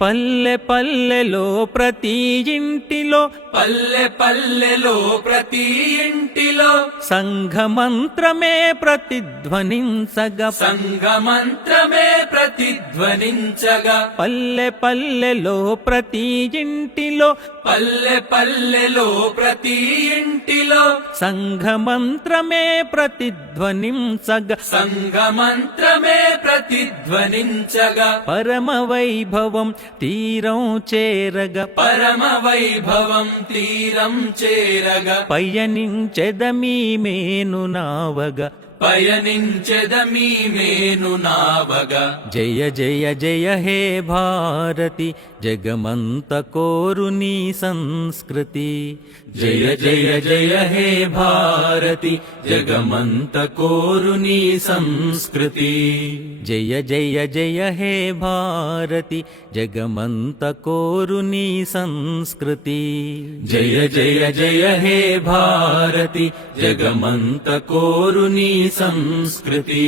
పల్లె పల్లెలో ప్రతి ఇంటిలో పల్లె పల్లెలో ప్రతి ఇంటిలో సంఘమంత్రమే ప్రతిధ్వనించగా సంఘమంత్రమే ప్రతిధ్వనించగా పల్లె పల్లెలో ప్రతి ఇంటిలో పల్లె పల్లెలో ప్రతి ఇంటిలో సంఘమంత్రమే ప్రతిధ్వనించగా సంఘమంత్రమే ప్రతిధ్వనించగా పరమ వైభవం తీరం చేరగా పరమ వైభవం తీరం చేరగా పయనించెదమీ మేను నావగా పయనించెదమీ మేను నావగా జయ జయ జయ హే భారతి జగమంత కోరు నీ సంస్కృతి జయ జయ జయ హే భారతి జగమంత కోరు నీ సంస్కృతి జయ జయ జయ హే భారతి జగమంత కోరు నీ సంస్కృతి జయ జయ జయ హే భారతి జగమంత కోరు నీ సంస్కృతి